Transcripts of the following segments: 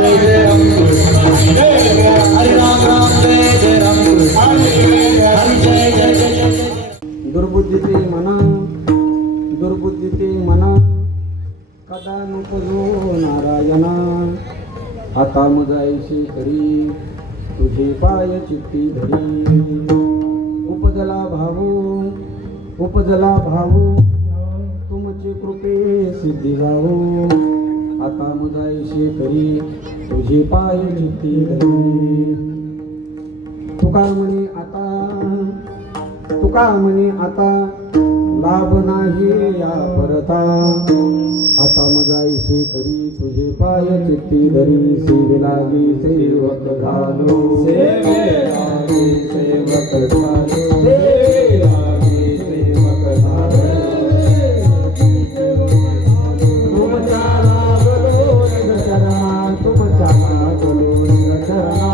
जय जय राम हरे राम राम जय जय राम हरे जय जय जय दुर्बुद्धीते मना दुर्बुद्धीते मना कदा नुपजो नारायणा आता मुजायशी करी तुझे पाय चित्ती धरी उपजला भाऊ तुमचे कृपे सिद्धी जावो आता मुजायशी करी तुझे पाय चित्ती धरी तुका म्हणे आता लाभ नाही या परता आता मजाईशी करी तुझे पाय चित्ती धरी सेवे लागी सेवक झालो सेवे लागी सेवक झालो सेवे लागी सेवक झालो तुमच्या लागलो रंगचरणा तुमच्या लागलो रंगचरणा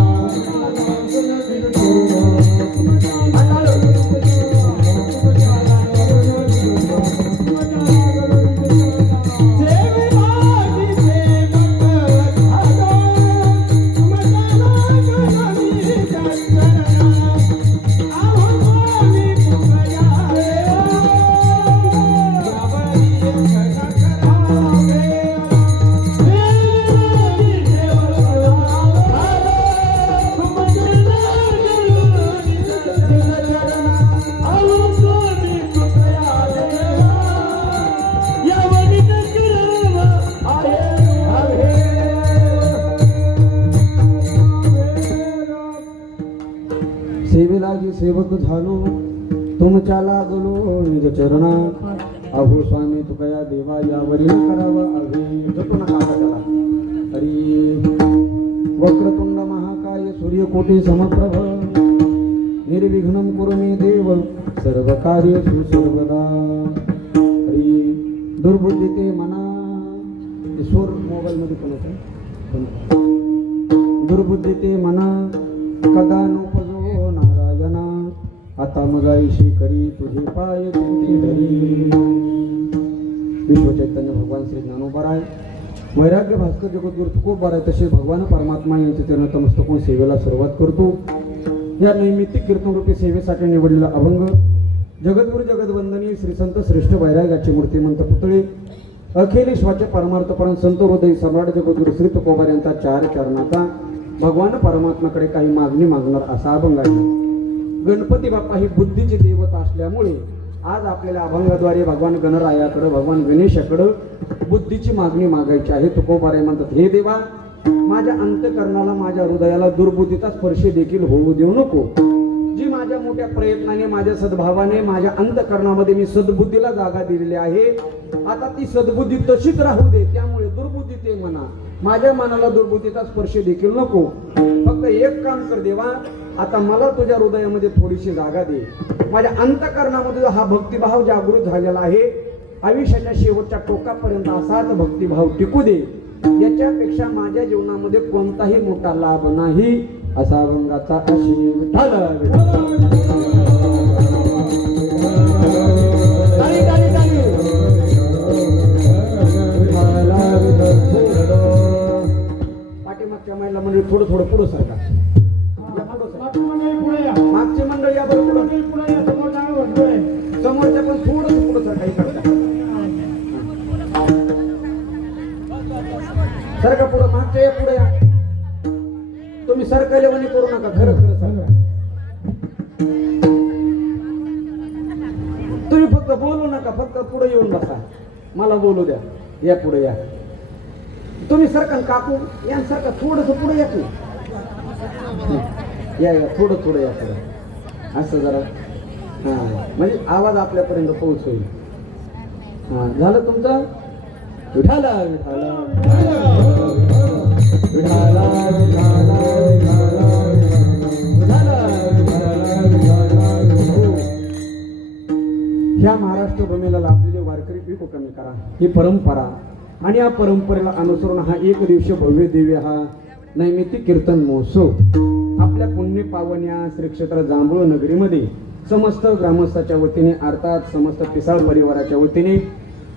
सेवेलागी सेवक झालो तुमच्या लागलो निज चरणा अहो स्वामी तुकया देवा यावरी करावा अभि जटू नका त्याला हरी वक्रतुंड महाकाय सूर्यकोटी समप्रभ निर्विघ्नं कुरु मे देव सर्व कार्येषु सर्वदा हरी दुर्बुद्धीते मना ईश्वर मोबाईल मध्ये पण होतं दुर्बुद्धीते मना कदा नोपजो नारायणा आता मगाईशी करी तुझे पाय चित्ती धरी विश्व चैतन्य भगवान श्री ज्ञानोबराय वैराग्य भास्कर जगद्गुरु तुकोबराय तसे भगवान परमात्मा यांचे चरण तमस्तकोन सेवेला सुरुवात करतो. या नैमित्तिक कीर्तनरूपी सेवेसाठी निवडलेला अभंग जगद्गुरु जगदवंदनीय श्री संत श्रेष्ठ वैराग्याचे मूर्तिमंत पुतळे अखेर ईश्वाच्या परमार्थ परम संत हृदय सम्राट जगद्गुरु श्री तुकोबार यांचा चार चरणाचा भगवान परमात्माकडे काही मागणी मागणार असा अभंग आहे. गणपती बाप्पा ही बुद्धीची देवता असल्यामुळे आज आपल्याला अभंगाद्वारे भगवान गणरायाकडे भगवान गणेशाकडे बुद्धीची मागणी मागायची आहे. तुकोबारे म्हणतात, हे देवा माझ्या अंतकरणाला माझ्या हृदयाला दुर्बुद्धीचा स्पर्श देखील होऊ देऊ नको. जी माझ्या मोठ्या प्रयत्नाने माझ्या सद्भावाने माझ्या अंतकरणामध्ये मी सद्बुद्धीला जागा दिलेली आहे, आता ती सद्बुद्धी तशीच राहू दे. त्यामुळे दुर्बुद्धी ते म्हणा, माझ्या मनाला दुर्बुद्धीचा स्पर्श देखील नको. फक्त एक काम कर देवा, आता मला तुझ्या हृदयामध्ये थोडीशी जागा दे. माझ्या अंतकरणामध्ये हा भक्तिभाव जागृत झालेला आहे, आयुष्याच्या शेवटच्या टोकापर्यंत असाच भक्तिभाव टिकू दे. याच्यापेक्षा माझ्या जीवनामध्ये कोणताही मोठा लाभ नाही. असा अभंगाचा आशीर्वाद पाठीमागच्या महिला मंडळी थोडं थोडं पुढं सरका. मागची मंडळी या बरोबर समोरच्या पण थोडं पुढं सरका. सरका पुढं, मागच्या या पुढे या. तुम्ही सरकले म्हणे करू नका, खरं खरं सरका. तुम्ही फक्त बोलू नका, फक्त पुढे येऊन बसा, मला बोलू द्या. या पुढे या. तुम्ही सरकन काकू यांसारखं थोडस पुढे या की. या थोडं थोडं या पुढे असं जरा, हा म्हणजे आवाज आपल्यापर्यंत पोहोचेल. हा झालं तुमचं. विठाला विठाला विठाला विठाला ह्या महाराष्ट्र भूमीला लाभलेले वारकरी पिको कमी करा. ही परंपरा आणि या परंपरेला अनुसरून हा एक दिवशी भव्य दिव्य हा नैमित्तिक कीर्तन महोत्सव आपल्या पुण्य पावन्या श्री क्षेत्र जांभूळ नगरीमध्ये समस्त ग्रामस्थाच्या वतीने अर्थात समस्त पिसाळ परिवाराच्या वतीने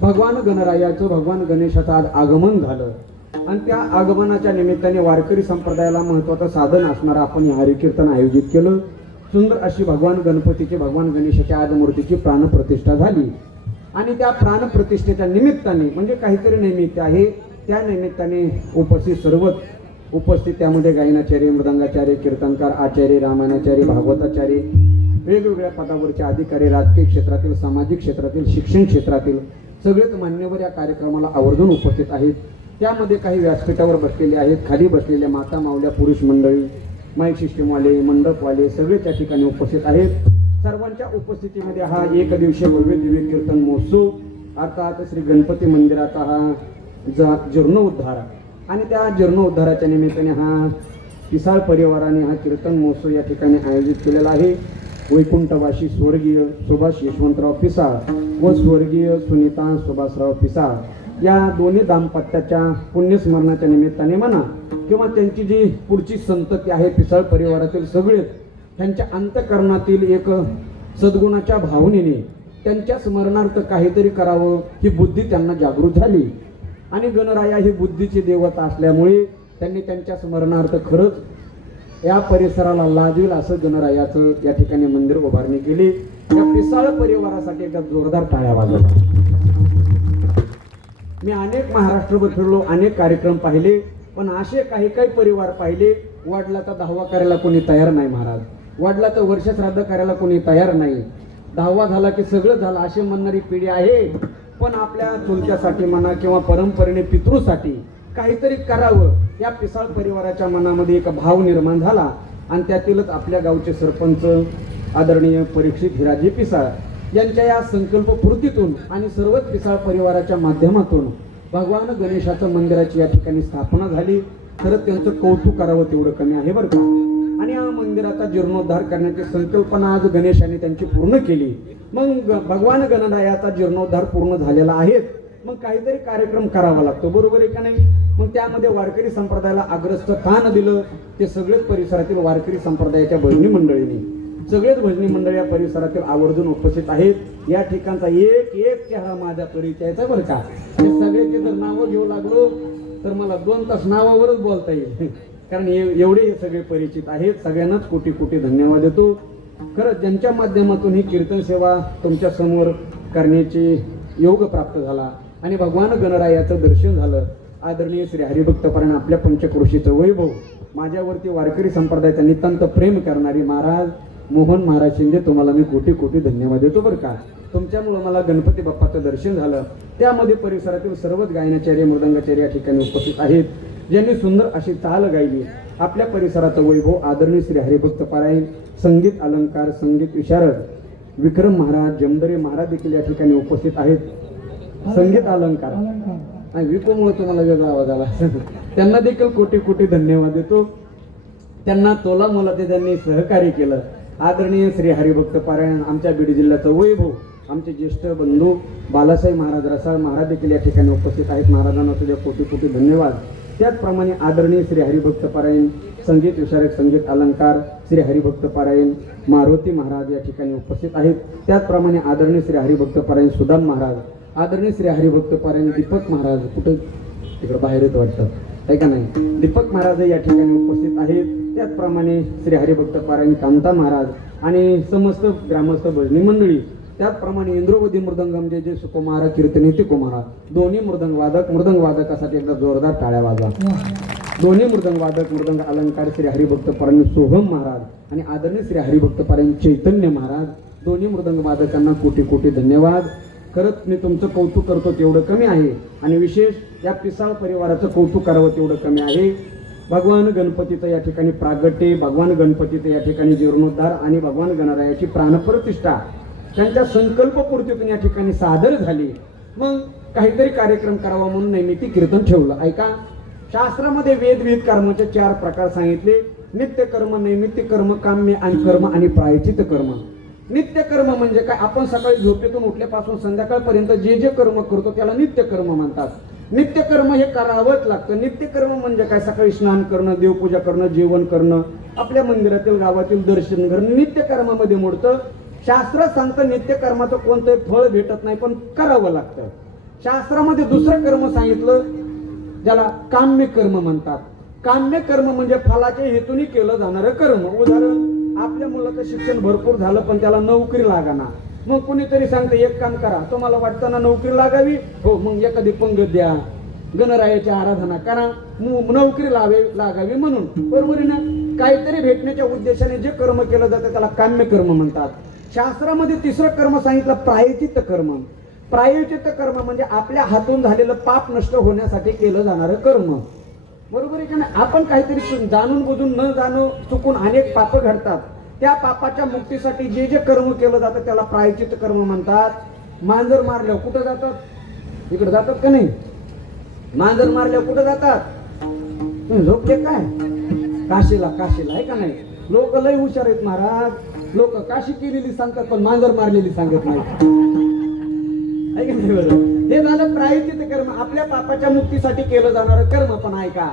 भगवान गणरायाचं भगवान गणेशाचं आज आगमन झालं. आणि त्या आगमनाच्या निमित्ताने वारकरी संप्रदायाला महत्त्वाचं साधन असणारं आपण हे हरिकीर्तन आयोजित केलं. सुंदर अशी भगवान गणपतीची, भगवान गणेशाच्या आज मूर्तीची प्राणप्रतिष्ठा झाली. आणि त्या प्राणप्रतिष्ठेच्या निमित्ताने म्हणजे काहीतरी नैमित्य आहे, त्या निमित्ताने उपस्थित सर्वच उपस्थित त्यामध्ये गायनाचार्य, मृदंगाचार्य, कीर्तनकार, आचार्य, रामायणाचार्य, भागवताचार्य, वेगवेगळ्या पदावरचे अधिकारी, राजकीय क्षेत्रातील, सामाजिक क्षेत्रातील, शिक्षण क्षेत्रातील सगळेच मान्यवर या कार्यक्रमाला आवर्जून उपस्थित आहेत. त्यामध्ये काही व्यासपीठावर बसलेले आहेत, खाली बसलेल्या माता मावल्या, पुरुष मंडळी, माईक सिस्टीमवाले, मंडपवाले सगळे त्या ठिकाणी उपस्थित आहेत. सर्वांच्या उपस्थितीमध्ये हा एक दिवसीय भव्य दिव्य कीर्तन महोत्सव अर्थात श्री गणपती मंदिराचा हा जीर्णोद्धार आणि त्या जीर्णोद्धाराच्या निमित्ताने हा पिसाळ परिवाराने हा कीर्तन महोत्सव या ठिकाणी आयोजित केलेला आहे. वैकुंठवासी स्वर्गीय सुभाष यशवंतराव पिसाळ व स्वर्गीय सुनीता सुभाषराव पिसाळ या दोन्ही दाम्पत्याच्या पुण्यस्मरणाच्या निमित्ताने म्हणा किंवा त्यांची जी पुढची संतती आहे पिसाळ परिवारातील सगळेच त्यांच्या अंतःकरणातील एक सद्गुणाच्या भावनेने त्यांच्या स्मरणार्थ काहीतरी करावं ही बुद्धी त्यांना जागृत झाली. आणि गणराया ही बुद्धीची देवता असल्यामुळे त्यांनी त्यांच्या स्मरणार्थ खरंच या परिसराला लाजवेल असं गणरायाचं या ठिकाणी मंदिर उभारणी केली. या पिसाळ परिवारासाठी एकदा जोरदार टाळ्या वाजवल्या. मी अनेक महाराष्ट्रभर फिरलो, अनेक कार्यक्रम पाहिले, पण असे काही काही परिवार पाहिले वडिलाचा 10वा करायला कोणी तयार नाही महाराज, वडिलाचं वर्षश्राद्ध करायला कोणी तयार नाही, 10वा झाला की सगळं झालं असे म्हणणारी पिढी आहे. पण आपल्या चुलत्यासाठी म्हणा किंवा परंपरेने पितृसाठी काहीतरी करावं या पिसाळ परिवाराच्या मनामध्ये एक भाव निर्माण झाला. आणि त्यातीलच आपल्या गावचे सरपंच आदरणीय परीक्षित हिराजी पिसाळ यांच्या या संकल्पपूर्तीतून आणि सर्वच पिसाळ परिवाराच्या माध्यमातून भगवान गणेशाचं मंदिराची या ठिकाणी स्थापना झाली. खरंच त्यांचं कौतुक करावं तेवढं कमी आहे बरं का. आणि या मंदिराचा जीर्णोद्धार करण्याची संकल्पना आज गणेशाने त्यांची पूर्ण केली. मग भगवान गणरायाचा जीर्णोद्धार पूर्ण झालेला आहे, मग काहीतरी कार्यक्रम करावा लागतो, बरोबर आहे का नाही. मग त्यामध्ये वारकरी संप्रदायाला अग्रस्थ स्थान दिलं. ते सगळेच परिसरातील वारकरी संप्रदायाच्या भजनी मंडळींनी सगळेच भजनी मंडळ या परिसरातील आवर्जून उपस्थित आहेत. या ठिकाणचा एक एक चेहरा माझ्या परिचयाचा बरं का. हे सगळ्याचे जर नावं घेऊ लागलो तर मला 2 तास नावावरच बोलता येईल, कारण एवढे हे सगळे परिचित आहेत. सगळ्यांनाच कोटी कोटी धन्यवाद देतो. खरंच ज्यांच्या माध्यमातून ही कीर्तन सेवा तुमच्या समोर करण्याची योग प्राप्त झाला आणि भगवान गणरायाचं दर्शन झालं. आदरणीय श्री हरिभक्तपरायण आपल्या पंचक्रोशीचं वैभव, माझ्यावरती वारकरी संप्रदायाचा नितांत प्रेम करणारी महाराज मोहन महाराज शिंदे, तुम्हाला मी कोटी कोटी धन्यवाद देतो बरं का. तुमच्यामुळं मला गणपती बाप्पाचं दर्शन झालं. त्यामध्ये परिसरातील सर्वच गायनाचार्य, मृदंगाचार्य या ठिकाणी उपस्थित आहेत, ज्यांनी सुंदर अशी ताल गायली. आपल्या परिसराचं वैभव आदरणीय श्री हरिभक्तपरायण संगीत अलंकार, संगीत विशारद विक्रम महाराज, जमदरे महाराज देखील या ठिकाणी उपस्थित आहेत. संगीत अलंकार आणि विकोमुळे तुम्हाला वेगळा आवाज आला त्यांना देखील कोटी कोटी धन्यवाद देतो. त्यांना तोला मोला ते त्यांनी सहकार्य केलं. आदरणीय श्री हरिभक्तपरायण आमच्या बीड जिल्ह्याचं वैभव, आमचे ज्येष्ठ बंधू बालासाहेब महाराज रसाळ महाराज देखील या ठिकाणी उपस्थित आहेत. महाराजांना सुद्धा कोटी कोटी धन्यवाद. त्याचप्रमाणे आदरणीय श्री हरिभक्तपरायण संगीत विशारद संगीत अलंकार श्री हरिभक्तपरायण मारुती महाराज या ठिकाणी उपस्थित आहेत. त्याचप्रमाणे आदरणीय श्री हरिभक्तपरायण सुदाम महाराज, आदरणीय श्री हरिभक्तपरायण दीपक महाराज, कुठं तिकडं बाहेर येत वाटतं आहे का नाही, दीपक महाराज या ठिकाणी उपस्थित आहेत. त्याचप्रमाणे श्री हरिभक्तपरायण कांता महाराज आणि समस्त ग्रामस्थ भजनी मंडळी, त्याचप्रमाणे इंद्रवदी मृदंगम जे जे सुकुमारा कीर्तनेती कुमारा, दोन्ही मृदंग वादकासाठी एकदा जोरदार टाळ्या वाजवा. दोन्ही मृदंग वादक मृदंग अलंकार श्री हरिभक्तपरायण सोहम महाराज आणि आदरणीय श्री हरिभक्तपरायण चैतन्य महाराज, दोन्ही मृदंग वादकांना कोटी कोटी धन्यवाद. खरंच मी तुमचं कौतुक करतो तेवढं कमी आहे आणि विशेष या पिसाळ परिवाराचं कौतुक करावं तेवढं कमी आहे. भगवान गणपतीचं या ठिकाणी प्रागट्य, भगवान गणपतीचं या ठिकाणी जीर्णोद्धार आणि भगवान गणरायाची प्राणप्रतिष्ठा त्यांच्या संकल्पपूर्तीतून या ठिकाणी सादर झाली. मग काहीतरी कार्यक्रम करावा म्हणून नैमित्ती कीर्तन ठेवलं. ऐका, शास्त्रामध्ये वेद कर्माचे 4 प्रकार सांगितले. नित्य कर्म, नैमित्तिक कर्म, काम्य आणि कर्म आणि प्रायचित कर्म. नित्य कर्म म्हणजे काय? आपण सकाळी झोपेतून उठल्यापासून संध्याकाळपर्यंत जे जे कर्म करतो त्याला नित्य कर्म म्हणतात. नित्य कर्म हे करावंच लागतं. नित्य कर्म म्हणजे काय? सकाळी स्नान करणं, देवपूजा करणं, जेवण करणं, आपल्या मंदिरातील गावातील दर्शन करणं नित्य कर्मामध्ये मोडतं. शास्त्र सांगतं नित्य कर्माचं कोणतंही फळ भेटत नाही, पण करावं लागतं. शास्त्रामध्ये दुसरं कर्म सांगितलं, ज्याला काम्य कर्म म्हणतात. काम्य कर्म म्हणजे फलाच्या हेतूने केलं जाणारं कर्म. उदाहरण, आपल्या मुलाचं शिक्षण भरपूर झालं पण त्याला नोकरी लागाना. मग कुणीतरी सांगते एक काम करा, तुम्हाला वाटतं ना नोकरी लागावी, हो मग एखादी पंगत द्या, गणरायाची आराधना करा, नोकरी लागावी म्हणून. बरोबर आहे ना. काहीतरी भेटण्याच्या उद्देशाने जे कर्म केलं जातं त्याला काम्य कर्म म्हणतात. शास्त्रामध्ये तिसरं कर्म सांगितलं, प्रायश्चित्त कर्म. प्रायश्चित्त कर्म म्हणजे आपल्या हातून झालेलं पाप नष्ट होण्यासाठी केलं जाणारं कर्म. बरोबर आहे का नाही. आपण काहीतरी जाणून बुजून न जाणून चुकून अनेक पाप घडतात. त्या पापाच्या मुक्तीसाठी जे जे कर्म केलं जातं त्याला प्रायश्चित्त कर्म म्हणतात. मांजर मारल्यावर कुठं जातात? इकडे जातात का नाही? मांजर मारल्यावर कुठं जातात? तुम्ही झोपले काय? काशीला आहे का नाही. लोक लय हुशार आहेत महाराज. लोक काशी केलेली सांगतात पण मांजर मारलेली सांगत नाही. हे झालं प्रायश्चित्त कर्म, आपल्या पापाच्या मुक्तीसाठी केलं जाणारं कर्म. पण ऐका,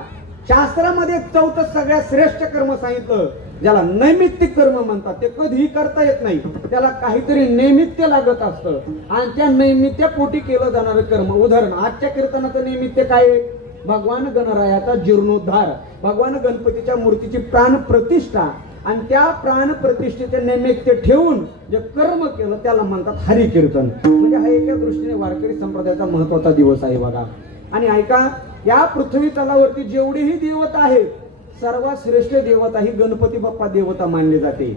शास्त्रामध्ये चौथं सगळ्यात श्रेष्ठ कर्म सांगितलं, ज्याला नैमित्तिक कर्म म्हणतात. ते कधीही करता येत नाही, त्याला काहीतरी नैमित्य लागत असतं आणि त्या नैमित्यापोटी केलं जाणारं कर्म. उदाहरण, आजच्या कीर्तनाचं नैमित्य काय आहे? भगवान गणरायाचा जीर्णोद्धार, भगवान गणपतीच्या मूर्तीची प्राण प्रतिष्ठा आणि त्या प्राण प्रतिष्ठेचे नैमित्य ठेवून जे कर्म केलं त्याला म्हणतात हरिकीर्तन. म्हणजे हा एका दृष्टीने वारकरी संप्रदायाचा महत्वाचा दिवस आहे बघा. आणि ऐका, या पृथ्वी तलावरती जेवढेही देवता आहेत सर्वात श्रेष्ठ देवता ही गणपती बाप्पा देवता मानली जाते.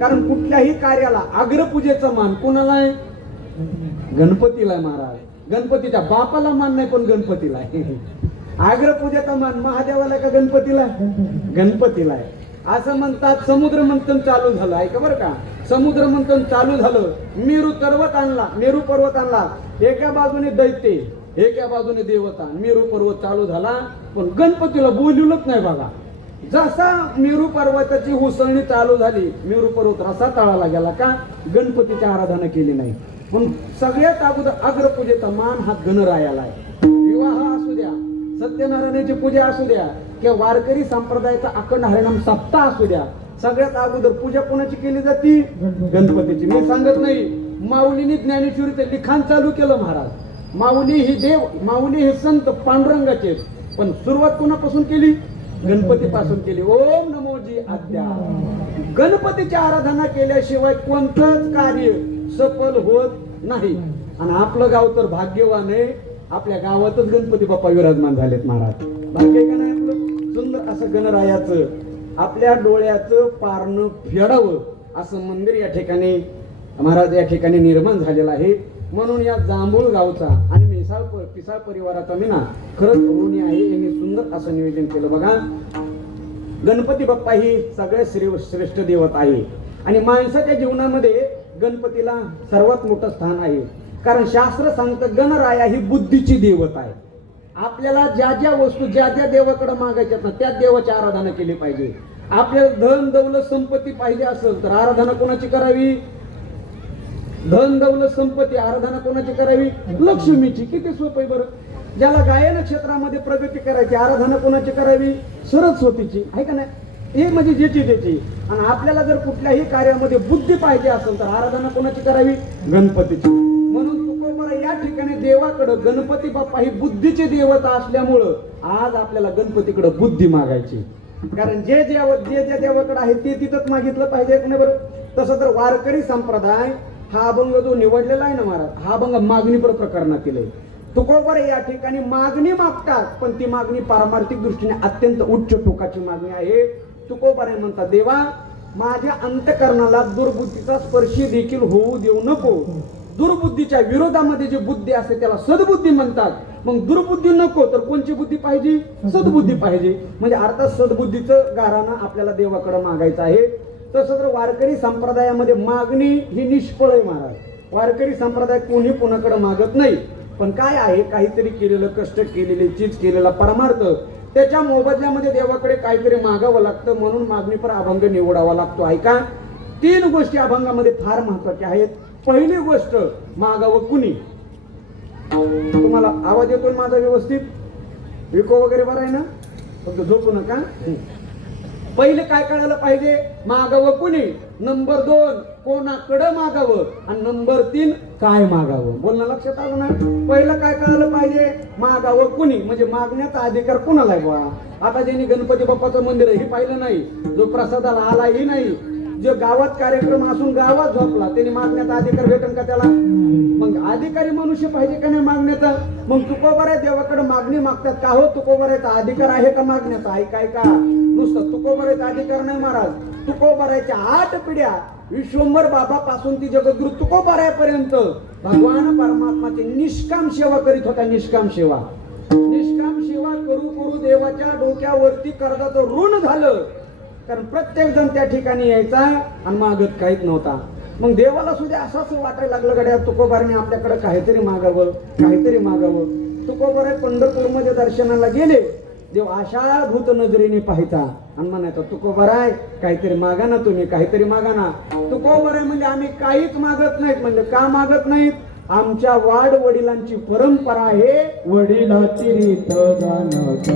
कारण कुठल्याही कार्याला अग्रपूजेचा मान कोणाला आहे? गणपतीला आहे महाराज. गणपतीच्या बापाला मान नाही पण गणपतीला आहे. अग्रपूजेचा मान महादेवाला का गणपतीला? गणपतीला आहे. असं म्हणतात समुद्र मंथन चालू झालं. ऐका बरं का, समुद्र मंथन चालू झालं, मेरू पर्वत आणला. एका बाजूने दैत्य, एका बाजूने देवता. मेरू पर्वत चालू झाला पण गणपतीला बोलवलंच नाही बघा. जसा मेरू पर्वताची उसळणी चालू झाली, मेरू पर्वत रसा तळाला गेला का? गणपतीची आराधना केली नाही. पण सगळ्यात अगोदर अग्रपूजेचा मान हा गणरायाला आहे. विवाह असू द्या, सत्यनारायणाची पूजा असू द्या किंवा वारकरी संप्रदायाचा अखंड हरिनाम सप्ताह असू द्या, सगळ्यात अगोदर पूजा कोणाची केली जाते? गणपतीची. मी सांगत नाही, माऊलीने ज्ञानेश्वरीचं लिखाण चालू केलं महाराज. माऊली हे संत पांडुरंगाचे, पण सुरुवात कोणापासून केली? गणपतीपासून केली. ओम नमोजी आद्या. गणपतीची आराधना केल्याशिवाय कोणतंच कार्य सफल होत नाही. आणि आपलं गाव तर भाग्यवान आहे, आपल्या गावातच गणपती बाप्पा विराजमान झालेत महाराज. भाग्य का नाही आपलं? सुंदर असं गणरायाचं आपल्या डोळ्याचं पारणं फेडावं असं मंदिर या ठिकाणी महाराज या ठिकाणी निर्माण झालेलं आहे. म्हणून या जांभूळ गावचा आणि पिसाळ परिवाराचा मी ना खरंच ऋणी आहे. यांनी सुंदर असं नियोजन केलं बघा. गणपती बाप्पा ही सगळ्यात श्रेष्ठ देवता आहे आणि माणसाच्या जीवनामध्ये गणपतीला सर्वात मोठं स्थान आहे. कारण शास्त्र सांगतं गणराया ही बुद्धीची देवता आहे. आपल्याला ज्या ज्या वस्तू ज्या ज्या देवाकडे मागायच्यात ना त्याच देवाची आराधना केली पाहिजे. आपल्याला धन दौलत संपत्ती पाहिजे असेल तर आराधना कोणाची करावी? धन दौलत संपत्ती आराधना कोणाची करावी? लक्ष्मीची. किती सोपं आहे बरं. ज्याला गायन क्षेत्रामध्ये प्रगती करायची आराधना कोणाची करावी? सरस्वतीची. आहे का नाही? हे म्हणजे ज्याची त्याची. आणि आपल्याला जर कुठल्याही कार्यामध्ये बुद्धी पाहिजे असेल तर आराधना कोणाची करावी? गणपतीची. म्हणून तुकोबरा या ठिकाणी देवाकडे गणपती बाप्पा ही बुद्धीची देवता असल्यामुळं आज आपल्याला गणपतीकडे बुद्धी मागायची. कारण जे ज्या देवाकडे आहे ते तिथंच मागितलं पाहिजे नाही बरं. तसं तर वारकरी संप्रदाय हा अभंग जो निवडलेला आहे ना महाराज, हा अभंग मागणी प्रकरणातील आहे. तुकोबरा या ठिकाणी मागणी मागतात पण ती मागणी पारमार्थिक दृष्टीने अत्यंत उच्च टोकाची मागणी आहे. तुकोबरा म्हणतात, देवा माझ्या अंतकरणाला दुर्बुद्धीचा स्पर्शी देखील होऊ देऊ नको. दुर्बुद्धीच्या विरोधामध्ये जी बुद्धी असते त्याला सद्बुद्धी म्हणतात. मग दुर्बुद्धी नको तर कोणची बुद्धी पाहिजे? सद्बुद्धी पाहिजे. म्हणजे अर्थात सद्बुद्धीचं गाराणं आपल्याला देवाकडे मागायचं आहे. तसं तर वारकरी संप्रदायामध्ये मागणी ही निष्फळ आहे महाराज. वारकरी संप्रदाय कोणी कोणाकडे मागत नाही. पण काय आहे, काहीतरी केलेलं, कष्ट केलेले, चीज केलेला परमार्थ त्याच्या मोबदल्यामध्ये देवाकडे काहीतरी मागावं लागतं. म्हणून मागणी पर अभंग निवडावा लागतो. ऐका, 3 गोष्टी अभंगामध्ये फार महत्वाच्या आहेत. पहिली गोष्ट, मागावं कुणी. तुम्हाला आवाज येतोय माझा व्यवस्थित? विको वगैरे बरं आहे ना? फक्त झोपू नका. पहिले काय कळायला पाहिजे, मागावं कुणी, नंबर 2 कोणाकडं मागावं, आणि नंबर 3 काय मागावं. बोलणं लक्षात आलं ना. पहिलं काय कळायला पाहिजे, मागावं कुणी, म्हणजे मागण्याचा अधिकार कुणाला आहे बा. आता ज्यांनी गणपती बाप्पाचं मंदिर आहे हे पाहिलं नाही, जो प्रसादाला आलाही नाही, जो गावात कार्यक्रम असून गावात झोपला, त्यांनी मागण्याचा अधिकार भेटेल का त्याला. मग अधिकारी मनुष्य पाहिजे का नाही मागण्याचा. मग तुकोबाराय देवाकडे मागणी मागतात का हो, तुकोबारायचा अधिकार आहे का मागण्याचा. ऐकाय का, नुसतं तुकोबारायचा अधिकार नाही महाराज. तुकोबारायच्या 8 पिढ्या विश्वंभर बाबा पासून ती जगद्गुरु तुकोबारायपर्यंत भगवान परमात्माची निष्काम सेवा करीत होता. निष्काम सेवा, निष्काम सेवा करू करू देवाच्या डोक्यावरती कर्जाचं ऋण झालं. कारण प्रत्येक जण त्या ठिकाणी यायचा आणि मागत काहीच नव्हता. मग देवाला सुद्धा असंच वाटायला लागलं, गड्या तुकोबाराने आपल्याकडे काहीतरी मागावं, काहीतरी मागावं. तुकोबाराय पंढरपूरमध्ये दर्शनाला गेले, देव आशाभूत नजरेने पाहायचा आणि म्हणायचा, तुकोबाराय काहीतरी मागा ना, तुम्ही काहीतरी मागा ना. तुकोबाराय म्हणजे आम्ही काहीच मागत नाहीत. म्हणजे का मागत नाहीत, आमच्या वाड वडिलांची परंपरा आहे, वडिलाची रीत जाणत